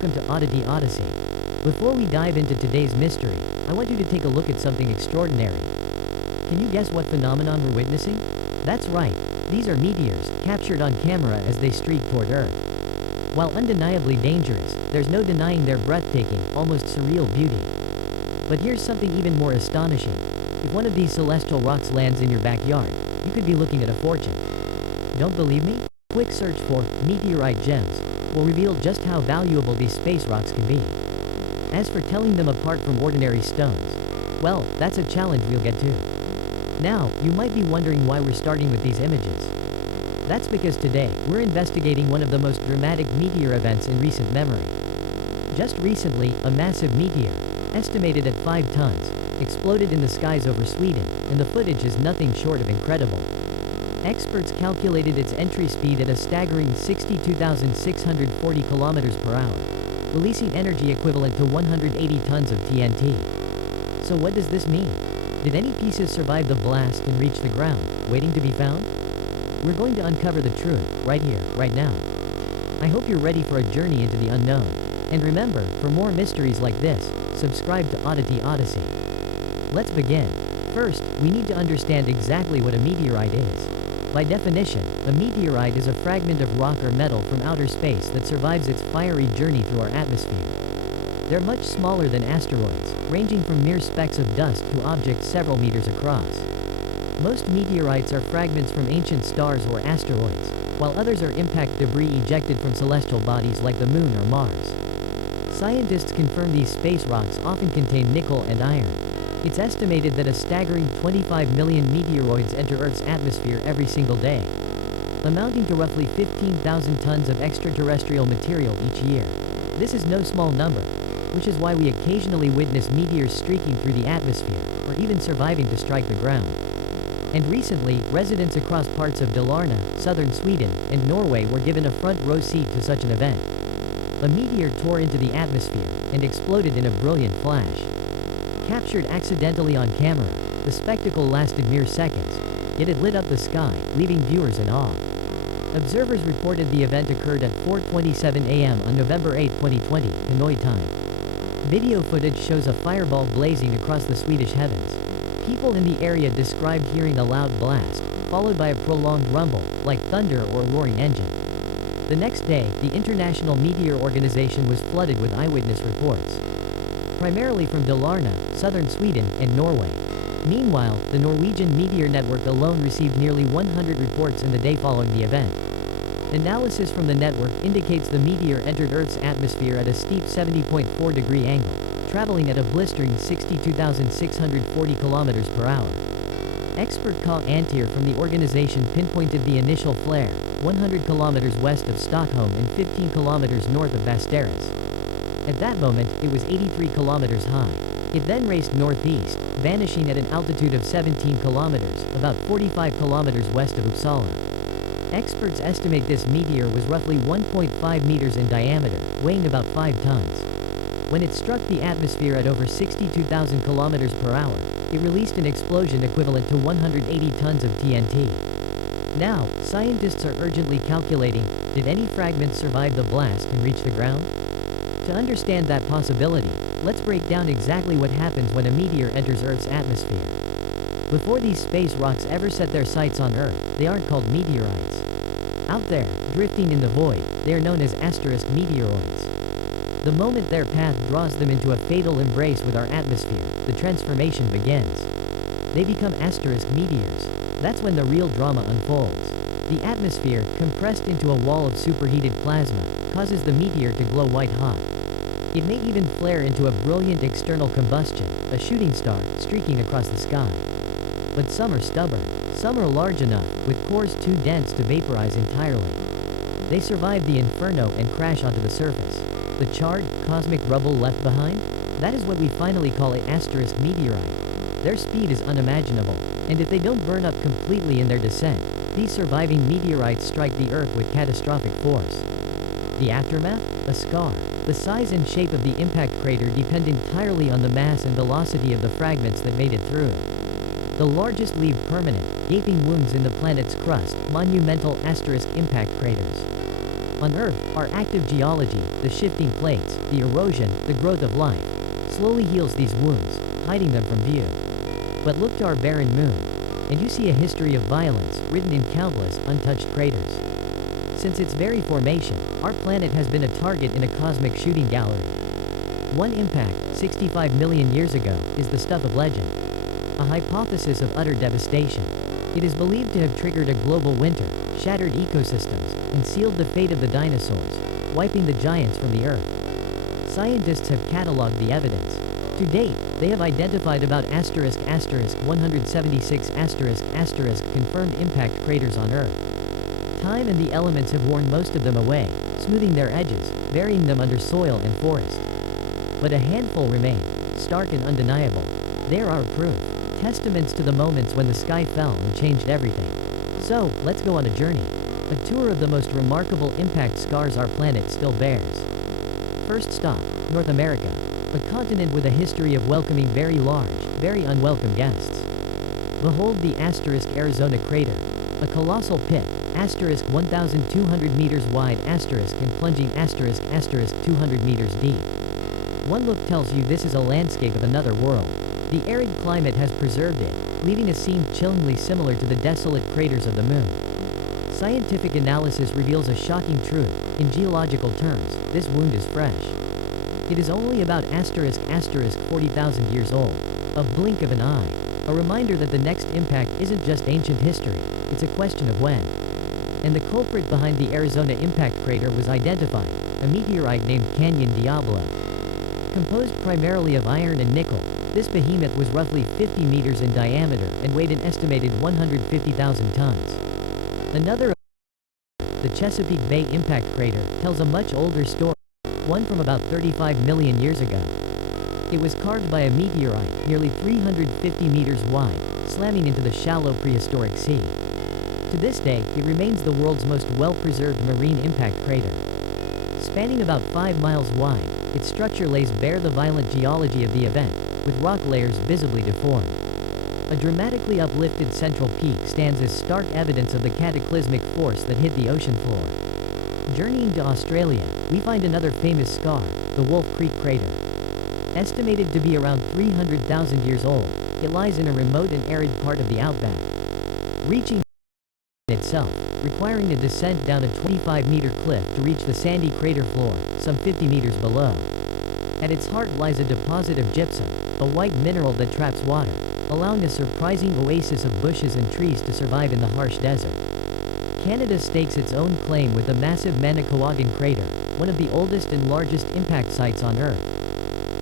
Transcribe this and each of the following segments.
welcome to Oddity Odyssey. Before we dive into today's mystery, I want you to take a look at something extraordinary. Can you guess what phenomenon we're witnessing? That's right, these are meteors, captured on camera as they streak toward Earth. While undeniably dangerous, there's no denying their breathtaking, almost surreal beauty. But here's something even more astonishing. If one of these celestial rocks lands in your backyard, you could be looking at a fortune. Don't believe me? Quick search for meteorite gems will reveal just how valuable these space rocks can be. As for telling them apart from ordinary stones, well, that's a challenge we'll get to. Now, you might be wondering why we're starting with these images. That's because today, we're investigating one of the most dramatic meteor events in recent memory. Just recently, a massive meteor, estimated at 5 tons, exploded in the skies over Sweden, and the footage is nothing short of incredible. Experts calculated its entry speed at a staggering 62,640 kilometers per hour, releasing energy equivalent to 180 tons of TNT. So what does this mean? Did any pieces survive the blast and reach the ground, waiting to be found? We're going to uncover the truth, right here, right now. I hope you're ready for a journey into the unknown. And remember, for more mysteries like this, subscribe to Oddity Odyssey. Let's begin. First, we need to understand exactly what a meteorite is. By definition, a meteorite is a fragment of rock or metal from outer space that survives its fiery journey through our atmosphere. They're much smaller than asteroids, ranging from mere specks of dust to objects several meters across. Most meteorites are fragments from ancient stars or asteroids, while others are impact debris ejected from celestial bodies like the Moon or Mars. Scientists confirm these space rocks often contain nickel and iron. It's estimated that a staggering 25 million meteoroids enter Earth's atmosphere every single day, amounting to roughly 15,000 tons of extraterrestrial material each year. This is no small number, which is why we occasionally witness meteors streaking through the atmosphere, or even surviving to strike the ground. And recently, residents across parts of Dalarna, southern Sweden, and Norway were given a front-row seat to such an event. A meteor tore into the atmosphere, and exploded in a brilliant flash. Captured accidentally on camera, the spectacle lasted mere seconds, yet it lit up the sky, leaving viewers in awe. Observers reported the event occurred at 4:27 a.m. on November 8, 2020, Hanoi time. Video footage shows a fireball blazing across the Swedish heavens. People in the area described hearing a loud blast, followed by a prolonged rumble, like thunder or a roaring engine. The next day, the International Meteor Organization was flooded with eyewitness reports, primarily from Dalarna, southern Sweden, and Norway. Meanwhile, the Norwegian Meteor Network alone received nearly 100 reports in the day following the event. Analysis from the network indicates the meteor entered Earth's atmosphere at a steep 70.4-degree angle, traveling at a blistering 62,640 kilometers per hour. Expert Ka Antir from the organization pinpointed the initial flare, 100 kilometers west of Stockholm and 15 kilometers north of Västerås. At that moment, it was 83 kilometers high. It then raced northeast, vanishing at an altitude of 17 kilometers, about 45 kilometers west of Uppsala. Experts estimate this meteor was roughly 1.5 meters in diameter, weighing about 5 tons. When it struck the atmosphere at over 62,000 kilometers per hour, it released an explosion equivalent to 180 tons of TNT. Now, scientists are urgently calculating, did any fragments survive the blast and reach the ground? To understand that possibility, let's break down exactly what happens when a meteor enters Earth's atmosphere. Before these space rocks ever set their sights on Earth, they aren't called meteorites. Out there, drifting in the void, they are known as asterisk meteoroids. The moment their path draws them into a fatal embrace with our atmosphere, the transformation begins. They become asterisk meteors. That's when the real drama unfolds. The atmosphere, compressed into a wall of superheated plasma, causes the meteor to glow white-hot. It may even flare into a brilliant external combustion, a shooting star, streaking across the sky. But some are stubborn. Some are large enough, with cores too dense to vaporize entirely. They survive the inferno and crash onto the surface. The charred, cosmic rubble left behind? That is what we finally call an asterisk meteorite. Their speed is unimaginable, and if they don't burn up completely in their descent, these surviving meteorites strike the Earth with catastrophic force. The aftermath? A scar. The size and shape of the impact crater depend entirely on the mass and velocity of the fragments that made it through. The largest leave permanent, gaping wounds in the planet's crust, monumental asterisk impact craters. On Earth, our active geology, the shifting plates, the erosion, the growth of life, slowly heals these wounds, hiding them from view. But look to our barren moon, and you see a history of violence, written in countless, untouched craters. Since its very formation, our planet has been a target in a cosmic shooting gallery. One impact, 65 million years ago, is the stuff of legend. A hypothesis of utter devastation. It is believed to have triggered a global winter, shattered ecosystems, and sealed the fate of the dinosaurs, wiping the giants from the Earth. Scientists have catalogued the evidence. To date, they have identified about ************** 176***** confirmed impact craters on Earth. Time and the elements have worn most of them away, smoothing their edges, burying them under soil and forest. But a handful remain, stark and undeniable. They are our proof. Testaments to the moments when the sky fell and changed everything. So, let's go on a journey. A tour of the most remarkable impact scars our planet still bears. First stop, North America. A continent with a history of welcoming very large, very unwelcome guests. Behold the Arizona crater. A colossal pit, 1,200 meters wide and plunging 200 meters deep. One look tells you this is a landscape of another world. The arid climate has preserved it, leaving a scene chillingly similar to the desolate craters of the moon. Scientific analysis reveals a shocking truth. In geological terms, this wound is fresh. It is only about 40,000 years old. A blink of an eye. A reminder that the next impact isn't just ancient history, it's a question of when. And the culprit behind the Arizona impact crater was identified, a meteorite named Canyon Diablo. Composed primarily of iron and nickel, this behemoth was roughly 50 meters in diameter and weighed an estimated 150,000 tons. Another, the Chesapeake Bay impact crater, tells a much older story, one from about 35 million years ago. It was carved by a meteorite, nearly 350 meters wide, slamming into the shallow prehistoric sea. To this day, it remains the world's most well-preserved marine impact crater. Spanning about 5 miles wide, its structure lays bare the violent geology of the event, with rock layers visibly deformed. A dramatically uplifted central peak stands as stark evidence of the cataclysmic force that hit the ocean floor. Journeying to Australia, we find another famous scar, the Wolf Creek crater. Estimated to be around 300,000 years old, it lies in a remote and arid part of the outback. Reaching itself, requiring a descent down a 25-meter cliff to reach the sandy crater floor, some 50 meters below. At its heart lies a deposit of gypsum, a white mineral that traps water, allowing a surprising oasis of bushes and trees to survive in the harsh desert. Canada stakes its own claim with the massive Manicouagan crater, one of the oldest and largest impact sites on Earth.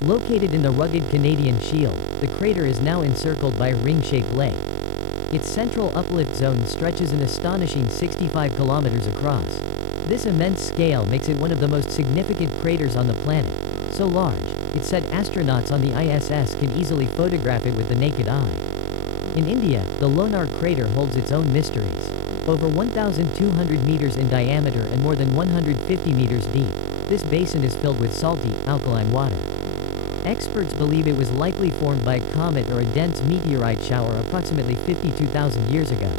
Located in the rugged Canadian Shield, the crater is now encircled by a ring-shaped lake. Its central uplift zone stretches an astonishing 65 kilometers across. This immense scale makes it one of the most significant craters on the planet, so large, it's said astronauts on the ISS can easily photograph it with the naked eye. In India, the Lonar crater holds its own mysteries. Over 1,200 meters in diameter and more than 150 meters deep, this basin is filled with salty, alkaline water. Experts believe it was likely formed by a comet or a dense meteorite shower approximately 52,000 years ago.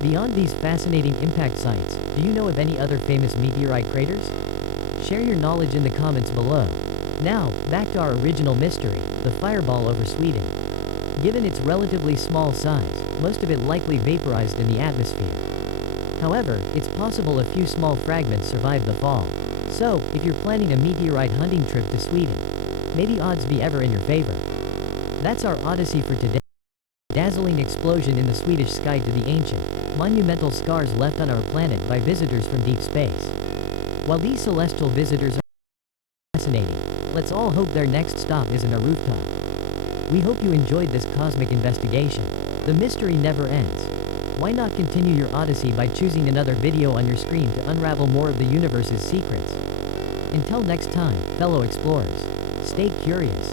Beyond these fascinating impact sites, do you know of any other famous meteorite craters? Share your knowledge in the comments below. Now, back to our original mystery, the fireball over Sweden. Given its relatively small size, most of it likely vaporized in the atmosphere. However, it's possible a few small fragments survived the fall. So, if you're planning a meteorite hunting trip to Sweden, maybe odds be ever in your favor. That's our odyssey for today. Dazzling explosion in the Swedish sky to the ancient, monumental scars left on our planet by visitors from deep space. While these celestial visitors are fascinating, let's all hope their next stop isn't a rooftop. We hope you enjoyed this cosmic investigation. The mystery never ends. Why not continue your odyssey by choosing another video on your screen to unravel more of the universe's secrets? Until next time, fellow explorers, stay curious.